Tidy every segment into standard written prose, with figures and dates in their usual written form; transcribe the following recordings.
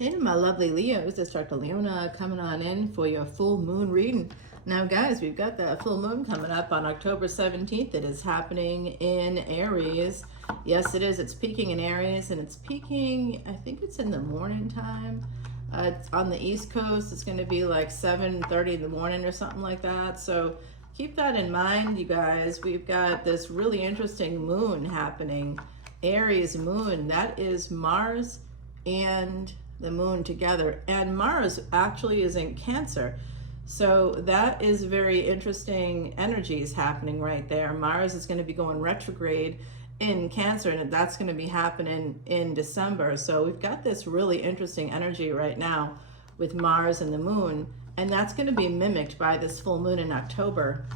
Hey, my lovely Leos, it's Dr. Leona coming on in for your full moon reading. Now, guys, we've got that full moon coming up on October 17th. It is happening in Aries. Yes, it is. It's peaking in Aries, and it's peaking, I think it's in the morning time. It's on the East Coast. It's going to be like 7:30 in the morning or something like that. So keep that in mind, you guys. We've got this really interesting moon happening. Aries moon, that is Mars and the moon together, and Mars actually is in Cancer, so that is very interesting energies happening right there. Mars is going to be going retrograde in Cancer, and that's going to be happening in December. So we've got this really interesting energy right now with Mars and the moon, and that's going to be mimicked by this full moon in October.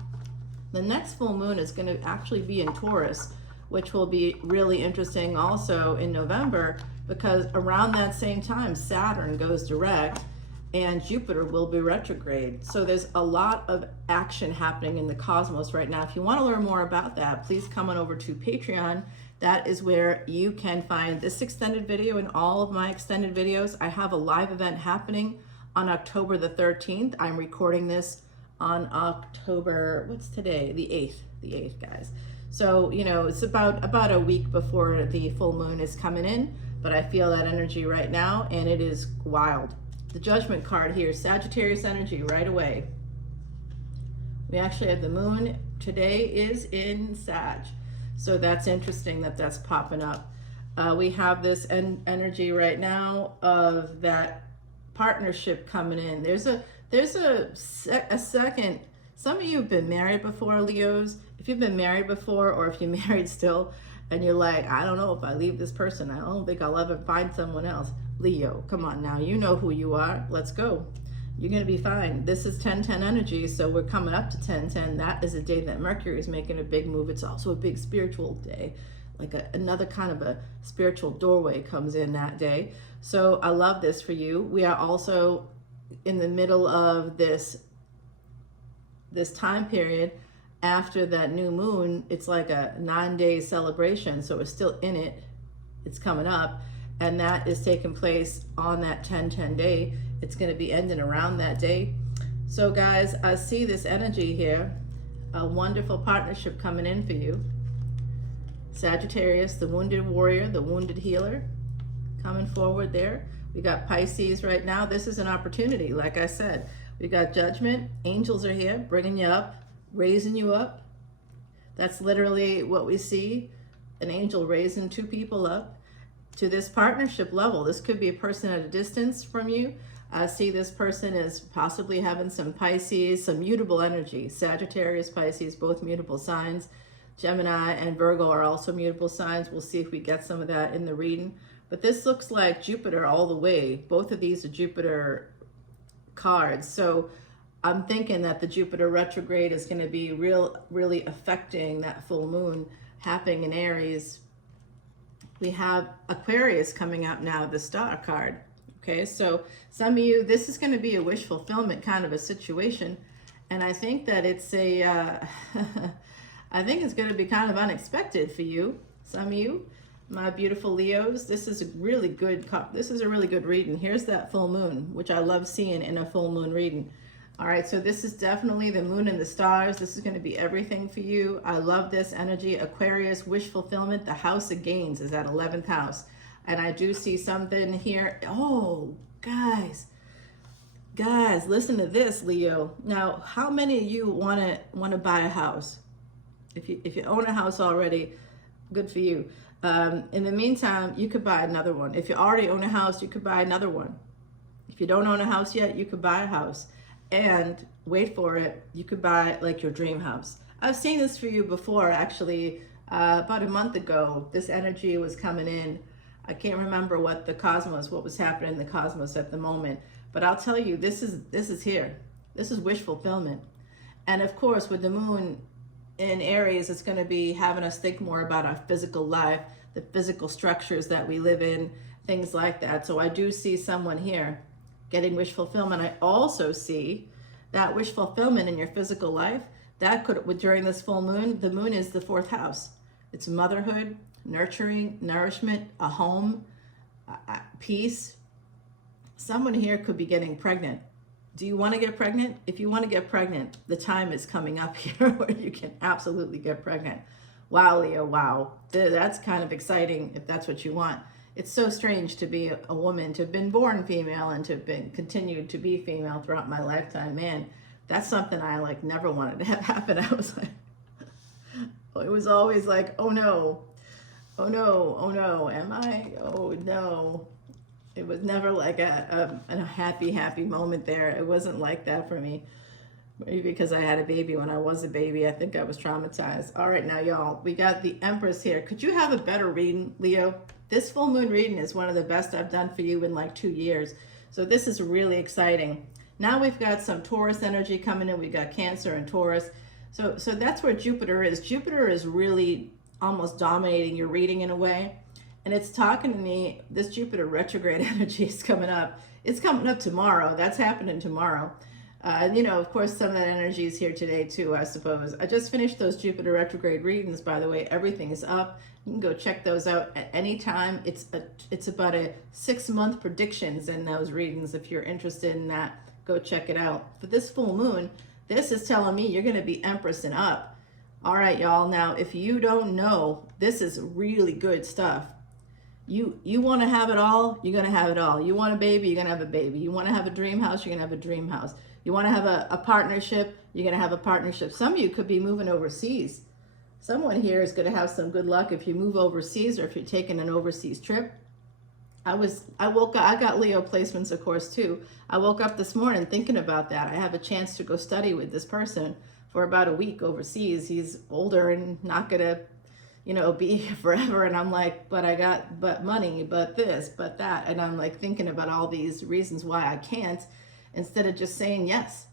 The next full moon is going to actually be in Taurus, which will be really interesting also in November, because around that same time Saturn goes direct and Jupiter will be retrograde. So there's a lot of action happening in the cosmos right now. If you want to learn more about that, please come on over to Patreon. That is where you can find this extended video and all of my extended videos. I have a live event happening on October the 13th. I'm recording this on October, what's today? The 8th, guys. So, you know, it's about a week before the full moon is coming in, but I feel that energy right now, and it is wild. The Judgment card here, Sagittarius energy right away. We actually have the moon today is in Sag, so that's interesting that that's popping up. We have this energy right now of that partnership coming in. There's a second. Some of you have been married before, Leos. If you've been married before, or if you're married still, and you're like, I don't know if I leave this person, I don't think I'll ever find someone else. Leo, come on now, you know who you are. Let's go. You're going to be fine. This is 10-10 energy, so we're coming up to 10-10. That is a day that Mercury is making a big move. It's also a big spiritual day, like another kind of a spiritual doorway comes in that day. So I love this for you. We are also in the middle of this time period after that new moon. It's like a 9-day celebration, so we're still in it. It's coming up, and that is taking place on that 10-10 day. It's going to be ending around that day. So guys, I see this energy here, a wonderful partnership coming in for you. Sagittarius, the wounded warrior, the wounded healer, coming forward there. We got Pisces right now. This is an opportunity, like I said. We got Judgment. Angels are here, bringing you up, raising you up. That's literally what we see, an angel raising two people up to this partnership level. This could be a person at a distance from you. I see this person is possibly having some Pisces, some mutable energy. Sagittarius, Pisces, both mutable signs. Gemini and Virgo are also mutable signs. We'll see if we get some of that in the reading. But this looks like Jupiter all the way. Both of these are Jupiter cards. So I'm thinking that the Jupiter retrograde is going to be really affecting that full moon happening in Aries. We have Aquarius coming up now, the Star card. Okay, so some of you, this is going to be a wish fulfillment kind of a situation. And I think that it's a, I think it's going to be kind of unexpected for you. Some of you, my beautiful Leos, this is a really good reading. Here's that full moon, which I love seeing in a full moon reading. All right, so this is definitely the moon and the stars. This is going to be everything for you. I love this energy. Aquarius, wish fulfillment. The house of gains is that 11th house. And I do see something here. Oh, guys, listen to this, Leo. Now, how many of you want to buy a house? If you own a house already, good for you. In the meantime, you could buy another one. If you already own a house, you could buy another one. If you don't own a house yet, you could buy a house. And wait for it, you could buy like your dream house. I've seen this for you before, actually. About a month ago, this energy was coming in. I can't remember what was happening in the cosmos at the moment, but I'll tell you, this is here. This is wish fulfillment. And of course, with the moon in Aries, it's going to be having us think more about our physical life, the physical structures that we live in, things like that. So I do see someone here getting wish fulfillment. I also see that wish fulfillment in your physical life, that could, during this full moon, the moon is the 4th house. It's motherhood, nurturing, nourishment, a home, peace. someone here could be getting pregnant. Do you want to get pregnant? If you want to get pregnant, the time is coming up here where you can absolutely get pregnant. Wow, Leo, wow. That's kind of exciting if that's what you want. It's so strange to be a woman, to have been born female and to have been continued to be female throughout my lifetime. Man, that's something I like never wanted to have happen. I was like, it was always like, oh no, oh no, oh no, am I? Oh no. It was never like a happy moment there. It wasn't like that for me. Maybe because I had a baby when I was a baby. I think I was traumatized. All right, now y'all, we got the Empress here. Could you have a better reading, Leo? This full moon reading is one of the best I've done for you in like 2 years. So this is really exciting. Now we've got some Taurus energy coming in. We got Cancer and Taurus. So that's where Jupiter is. Jupiter is really almost dominating your reading in a way. And it's talking to me, this Jupiter retrograde energy is coming up. It's coming up tomorrow. That's happening tomorrow. You know, of course, some of that energy is here today too, I suppose. I just finished those Jupiter retrograde readings, by the way. Everything is up. You can go check those out at any time. It's about a 6-month predictions in those readings. If you're interested in that, go check it out. For this full moon, this is telling me you're going to be Empress and up. All right, y'all. Now, if you don't know, this is really good stuff. You want to have it all, you're going to have it all. You want a baby, you're going to have a baby. You want to have a dream house, you're going to have a dream house. You want to have a partnership, you're going to have a partnership. Some of you could be moving overseas. Someone here is going to have some good luck if you move overseas or if you're taking an overseas trip. I woke up, I got Leo placements, of course, too. I woke up this morning thinking about that. I have a chance to go study with this person for about a week overseas. He's older and not going to, you know, be here forever. And I'm like, but money, but this, but that. And I'm like thinking about all these reasons why I can't, instead of just saying yes,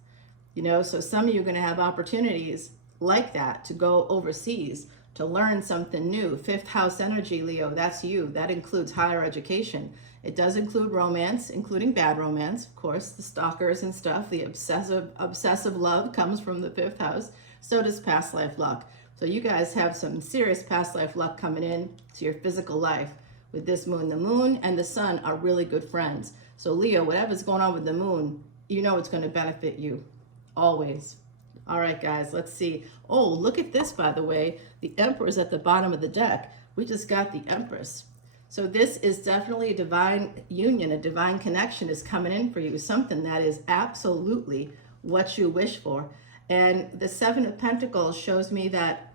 you know. So some of you are going to have opportunities like that to go overseas, to learn something new. 5th house energy, Leo, that's you. That includes higher education. It does include romance, including bad romance, of course, the stalkers and stuff. The obsessive love comes from the 5th house. So does past life luck. So you guys have some serious past life luck coming in to your physical life with this moon. The moon and the sun are really good friends. So Leo, whatever's going on with the moon, you know it's going to benefit you always. All right, guys, let's see. Oh, look at this, by the way. The Emperor's at the bottom of the deck. We just got the Empress. So this is definitely a divine union, a divine connection is coming in for you, something that is absolutely what you wish for. And the 7 of Pentacles shows me that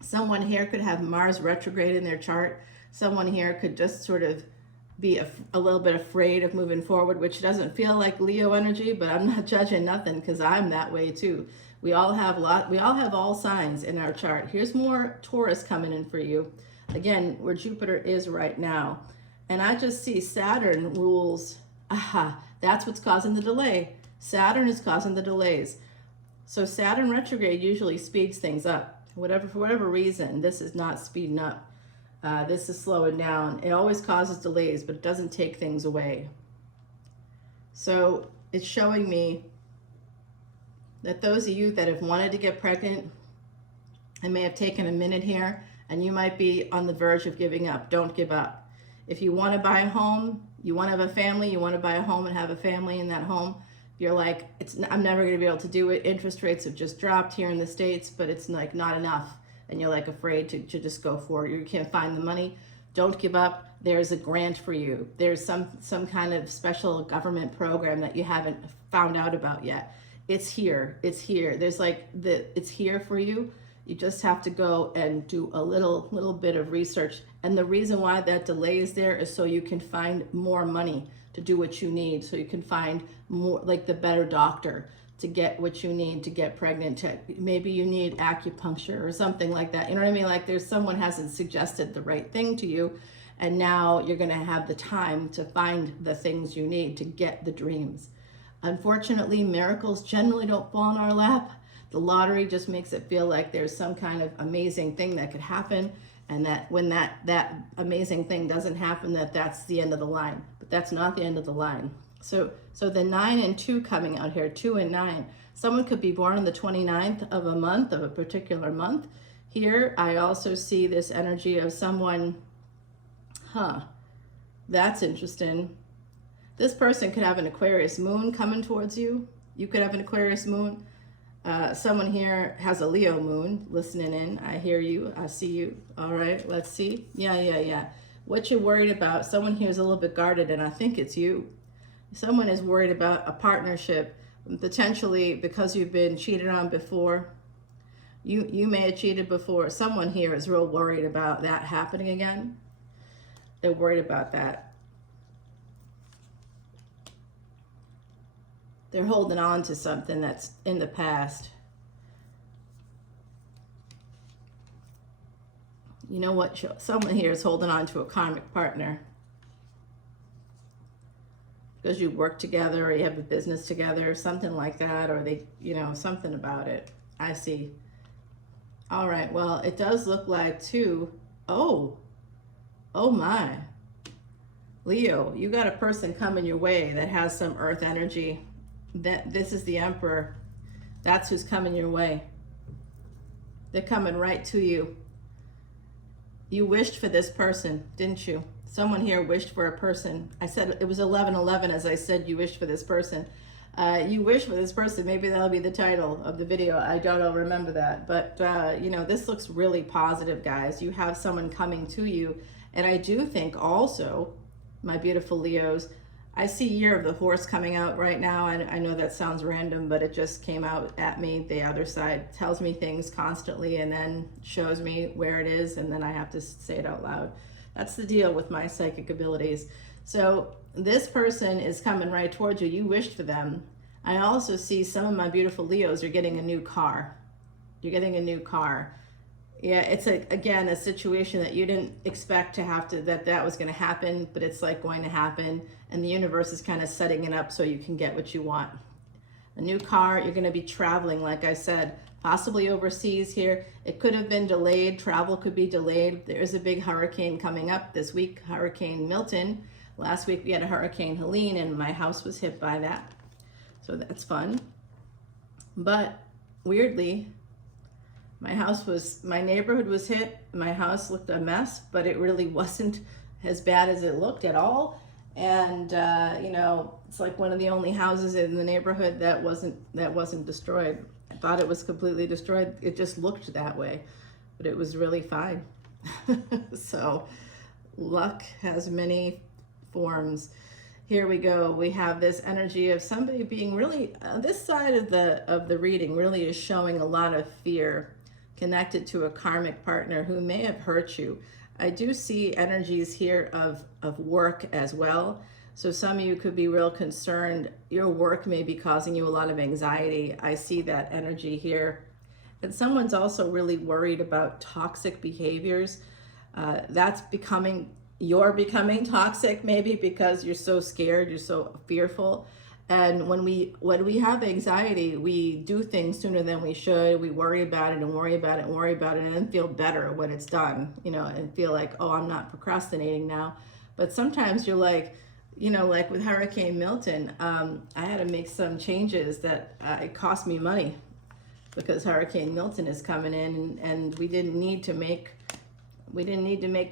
someone here could have Mars retrograde in their chart. Someone here could just sort of be a little bit afraid of moving forward, which doesn't feel like Leo energy, but I'm not judging nothing because I'm that way too. We all have all signs in our chart. Here's more Taurus coming in for you. Again, where Jupiter is right now. And I just see Saturn rules. That's what's causing the delay. Saturn is causing the delays. So Saturn retrograde usually speeds things up. For whatever reason, this is not speeding up. This is slowing down. It always causes delays, but it doesn't take things away. So it's showing me that those of you that have wanted to get pregnant, it may have taken a minute here, and you might be on the verge of giving up. Don't give up. If you want to buy a home, you want to have a family, you want to buy a home and have a family in that home, you're like, I'm never going to be able to do it. Interest rates have just dropped here in the States, but it's like not enough. And you're like afraid to just go for it. You can't find the money. Don't give up. There's a grant for you. There's some kind of special government program that you haven't found out about yet. It's here. It's here. There's like it's here for you. You just have to go and do a little bit of research. And the reason why that delay is there is so you can find more money to do what you need, so you can find more, like the better doctor to get what you need to get pregnant. Maybe you need acupuncture or something like that. You know what I mean? Like there's someone hasn't suggested the right thing to you, and now you're going to have the time to find the things you need to get the dreams. Unfortunately, miracles generally don't fall in our lap. The lottery just makes it feel like there's some kind of amazing thing that could happen, and that when that amazing thing doesn't happen, that's the end of the line. But that's not the end of the line. So the 9 and 2 coming out here, 2 and 9. Someone could be born on the 29th of a month, of a particular month. Here, I also see this energy of someone, that's interesting. This person could have an Aquarius moon coming towards you. You could have an Aquarius moon. Someone here has a Leo moon listening in. I hear you. I see you. All right, let's see. Yeah. What you're worried about, someone here is a little bit guarded, and I think it's you. Someone is worried about a partnership, potentially because you've been cheated on before. You may have cheated before. Someone here is real worried about that happening again. They're worried about that. They're holding on to something that's in the past. You know what? Someone here is holding on to a karmic partner. Because you work together, or you have a business together, or something like that, or they, you know, something about it. I see. All right, well, it does look like too, oh my. Leo, you got a person coming your way that has some earth energy. This is the Emperor. That's who's coming your way. They're coming right to you. You wished for this person, didn't you? Someone here wished for a person. I said it was 11/11 as I said you wished for this person. You wish for this person. Maybe that'll be the title of the video. I don't remember that. But, you know, this looks really positive, guys. You have someone coming to you. And I do think also, my beautiful Leos, I see Year of the Horse coming out right now. I know that sounds random, but it just came out at me. The other side tells me things constantly and then shows me where it is, and then I have to say it out loud. That's the deal with my psychic abilities. So this person is coming right towards you. You wished for them. I also see some of my beautiful Leos are getting a new car. You're getting a new car. Yeah, it's again a situation that you didn't expect to have to, that was going to happen, but it's like going to happen, and the universe is kind of setting it up so you can get what you want. A new car. You're going to be traveling, like I said, possibly overseas here. It could have been delayed. Travel could be delayed. There is a big hurricane coming up this week, Hurricane Milton. Last week we had a Hurricane Helene, and my house was hit by that, so that's fun. But weirdly, my neighborhood was hit. My house looked a mess, but it really wasn't as bad as it looked at all. And you know, it's like one of the only houses in the neighborhood that wasn't destroyed. I thought it was completely destroyed. It just looked that way, but it was really fine. So luck has many forms. Here we go. We have this energy of somebody being really, this side of the reading really is showing a lot of fear connected to a karmic partner who may have hurt you. I do see energies here of work as well. So some of you could be real concerned. Your work may be causing you a lot of anxiety. I see that energy here. And someone's also really worried about toxic behaviors. You're becoming toxic maybe because you're so scared, you're so fearful. And when we have anxiety, we do things sooner than we should. We worry about it and worry about it and worry about it, and then feel better when it's done, you know, and feel like, oh, I'm not procrastinating now. But sometimes you're like, you know, like with Hurricane Milton, I had to make some changes that it cost me money because Hurricane Milton is coming in, and we didn't need to make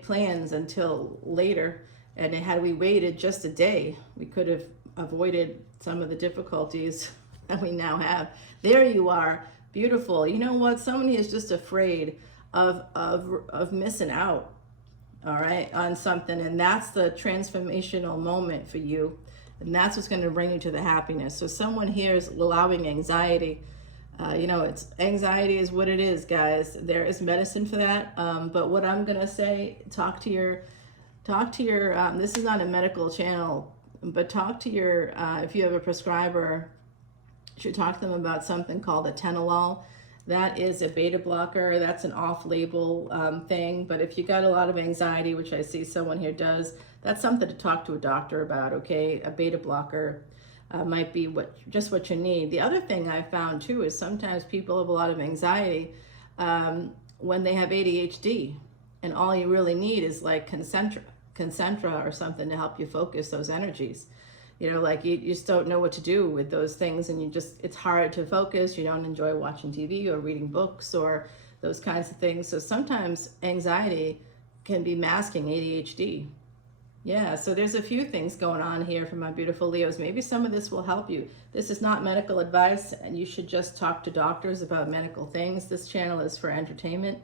plans until later. And had we waited just a day, we could have avoided some of the difficulties that we now have. There you are, beautiful. You know what? Somebody is just afraid of missing out, all right, on something, and that's the transformational moment for you, and that's what's going to bring you to the happiness. So someone here is allowing anxiety. You know, anxiety is what it is, guys. There is medicine for that. But what I'm gonna say, talk to your. This is not a medical channel, but talk to your. If you have a prescriber, you should talk to them about something called atenolol. That is a beta blocker. That's an off-label thing. But if you got a lot of anxiety, which I see someone here does, that's something to talk to a doctor about. Okay, a beta blocker. Might be just what you need. The other thing I found too is sometimes people have a lot of anxiety when they have ADHD, and all you really need is like concentra or something to help you focus those energies. You know, like you just don't know what to do with those things, and it's hard to focus. You don't enjoy watching TV or reading books or those kinds of things. So sometimes anxiety can be masking ADHD. Yeah, so there's a few things going on here for my beautiful Leos. Maybe some of this will help you. This is not medical advice, and you should just talk to doctors about medical things. This channel is for entertainment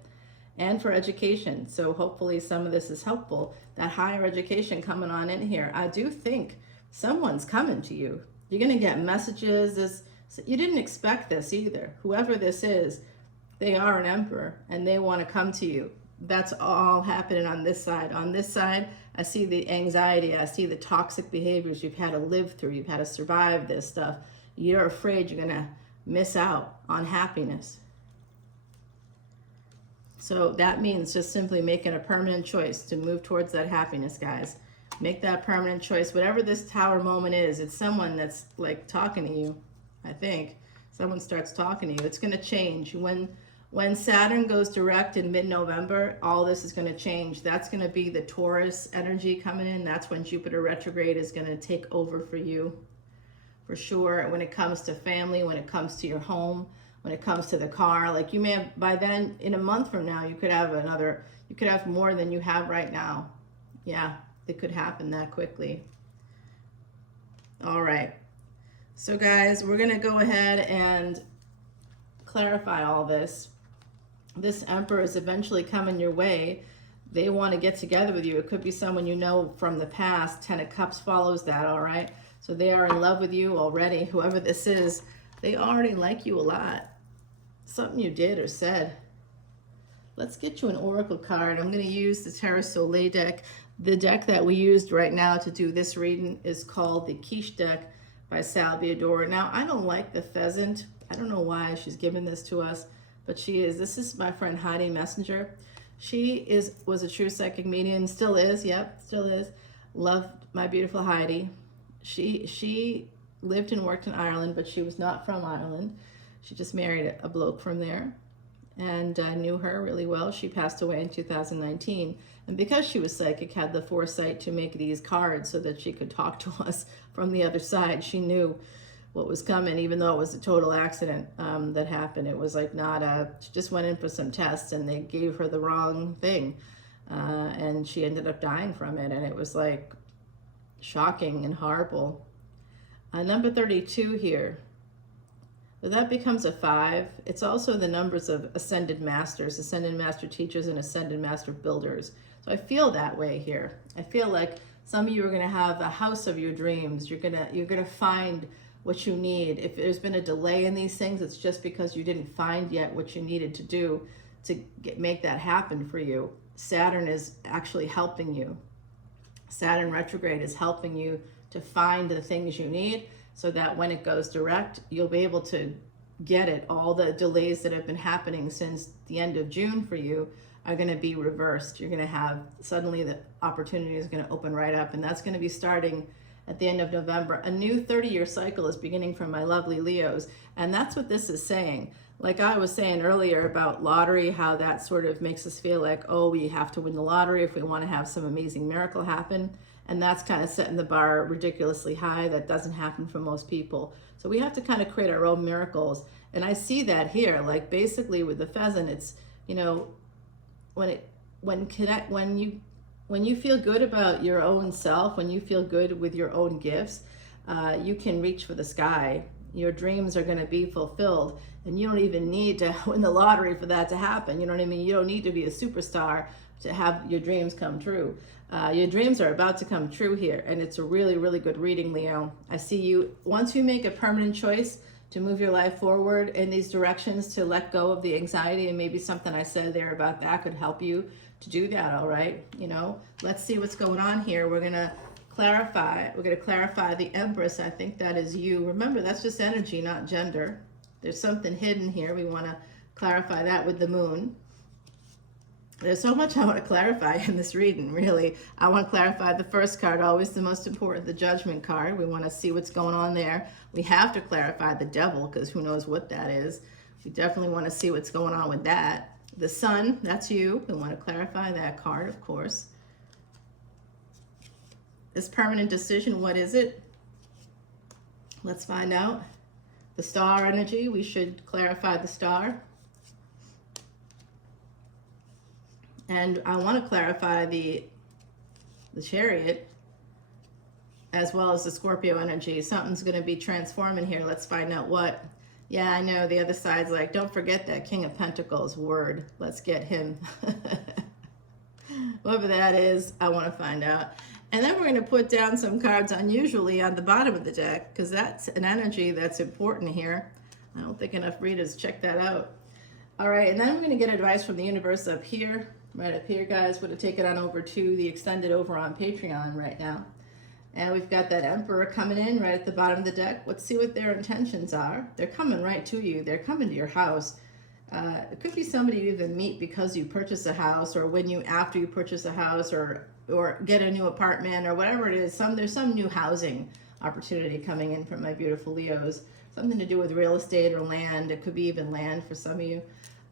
and for education. So hopefully some of this is helpful. That higher education coming on in here. I do think someone's coming to you. You're going to get messages. You didn't expect this either. Whoever this is, they are an emperor, and they want to come to you. That's all happening on this side. On this side, I see the anxiety. I see the toxic behaviors you've had to live through. You've had to survive this stuff. You're afraid you're going to miss out on happiness. So that means just simply making a permanent choice to move towards that happiness, guys. Make that permanent choice. Whatever this tower moment is, it's someone that's like talking to you, I think. Someone starts talking to you. It's going to change. When Saturn goes direct in mid-November, all this is going to change. That's going to be the Taurus energy coming in. That's when Jupiter retrograde is going to take over for you, for sure. When it comes to family, when it comes to your home, when it comes to the car, like you may have, by then, in a month from now, you could have more than you have right now. Yeah, it could happen that quickly. All right. So guys, we're going to go ahead and clarify all this. This emperor is eventually coming your way. They want to get together with you. It could be someone you know from the past. 10 of Cups follows that, all right? So they are in love with you already. Whoever this is, they already like you a lot. Something you did or said. Let's get you an oracle card. I'm going to use the Terra Soleil deck. The deck that we used right now to do this reading is called the Quiche deck by Salviador. Now, I don't like the pheasant. I don't know why she's given this to us, but she is. This is my friend Heidi Messenger. She was a true psychic medium, still is, yep, still is. Loved my beautiful Heidi. She lived and worked in Ireland, but she was not from Ireland. She just married a bloke from there, and I knew her really well. She passed away in 2019, and because she was psychic, had the foresight to make these cards so that she could talk to us from the other side. She knew what was coming, even though it was a total accident that happened. It was like she just went in for some tests and they gave her the wrong thing. And she ended up dying from it. And it was like shocking and horrible. Number 32 here. But that becomes a 5. It's also the numbers of Ascended Masters, Ascended Master Teachers, and Ascended Master Builders. So I feel that way here. I feel like some of you are going to have the house of your dreams. You're gonna find what you need. If there's been a delay in these things, it's just because you didn't find yet what you needed to do to make that happen for you. Saturn is actually helping you. Saturn retrograde is helping you to find the things you need so that when it goes direct, you'll be able to get it. All the delays that have been happening since the end of June for you are going to be reversed. You're going to have, suddenly the opportunity is going to open right up, and that's going to be starting at the end of November. A new 30-year cycle is beginning for my lovely Leos, and that's what this is saying. Like I was saying earlier about lottery, how that sort of makes us feel like, oh, we have to win the lottery if we want to have some amazing miracle happen, and that's kind of setting the bar ridiculously high. That doesn't happen for most people. So we have to kind of create our own miracles, and I see that here. Like basically with the pheasant, it's, you know, when you feel good about your own self, when you feel good with your own gifts, you can reach for the sky. Your dreams are going to be fulfilled, and you don't even need to win the lottery for that to happen. You know what I mean? You don't need to be a superstar to have your dreams come true. Your dreams are about to come true here, and it's a really, really good reading, Leo. I see you, once you make a permanent choice to move your life forward in these directions, to let go of the anxiety, and maybe something I said there about that could help you to do that, all right? You know, let's see what's going on here. We're going to clarify the Empress. I think that is you. Remember, that's just energy, not gender. There's something hidden here. We want to clarify that with the Moon. There's so much I want to clarify in this reading, really. I want to clarify the first card, always the most important, the Judgment card. We want to see what's going on there. We have to clarify the Devil, because who knows what that is. We definitely want to see what's going on with that. The Sun, that's you. We want to clarify that card, of course. This permanent decision, what is it? Let's find out. The Star energy, we should clarify the Star. And I want to clarify the Chariot. as well as the Scorpio energy. Something's going to be transforming here. Let's find out what. Yeah, I know the other side's like, don't forget that King of Pentacles word. Let's get him. Whatever that is, I want to find out. And then we're going to put down some cards unusually on the bottom of the deck, because that's an energy that's important here. I don't think enough readers check that out. All right, and then we're going to get advice from the universe up here, right up here, guys. We're going to take it on over to the extended over on Patreon right now. And we've got that Emperor coming in right at the bottom of the deck. Let's see what their intentions are. They're coming right to you. They're coming to your house. It could be somebody you even meet because you purchase a house, or when you, after you purchase a house, or get a new apartment, or whatever it is. There's some new housing opportunity coming in from my beautiful Leos. Something to do with real estate or land. It could be even land for some of you.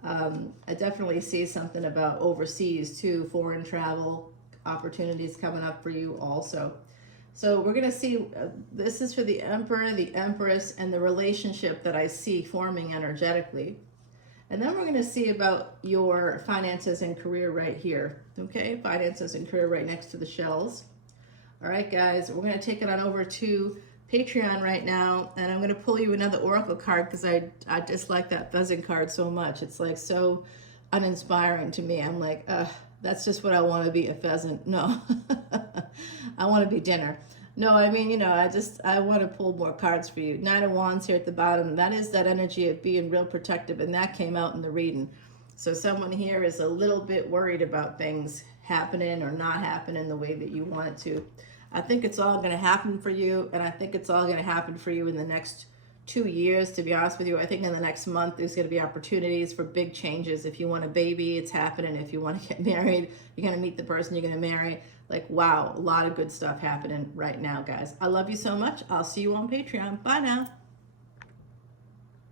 I definitely see something about overseas too, foreign travel opportunities coming up for you also. So we're going to see, this is for the Emperor, the Empress, and the relationship that I see forming energetically. And then we're going to see about your finances and career right here. Okay, finances and career right next to the shells. All right, guys, we're going to take it on over to Patreon right now, and I'm going to pull you another oracle card because I just like that pheasant card so much. It's like so uninspiring to me. I'm like, that's just what I want to be, a pheasant. No, I want to be dinner. No, I mean, you know, I want to pull more cards for you. Nine of Wands here at the bottom. That is that energy of being real protective, and that came out in the reading. So someone here is a little bit worried about things happening or not happening the way that you want it to. I think it's all going to happen for you, and I think it's all going to happen for you in the next 2 years, to be honest with you. I think in the next month there's going to be opportunities for big changes. If you want a baby, it's happening. If you want to get married, you're going to meet the person you're going to marry. Like, wow, a lot of good stuff happening right now, guys. I love you so much. I'll see you on Patreon. Bye now.